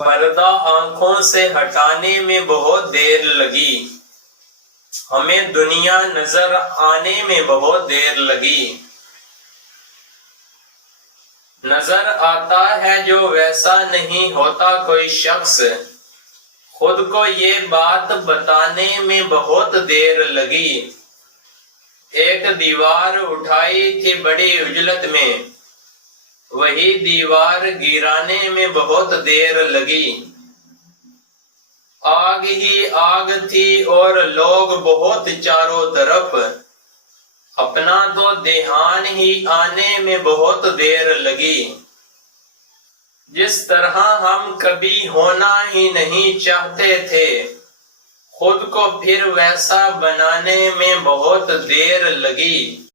पर्दा आंखों से हटाने में बहुत देर लगी, हमें दुनिया नजर आने में बहुत देर लगी। नजर आता है जो वैसा नहीं होता कोई शख्स, खुद को ये बात बताने में बहुत देर लगी। एक दीवार उठाई थी बड़ी उजलत में, वही दीवार गिराने में बहुत देर लगी। आग ही आग थी और लोग बहुत चारों तरफ, अपना तो ध्यान ही आने में बहुत देर लगी। जिस तरह हम कभी होना ही नहीं चाहते थे, खुद को फिर वैसा बनाने में बहुत देर लगी।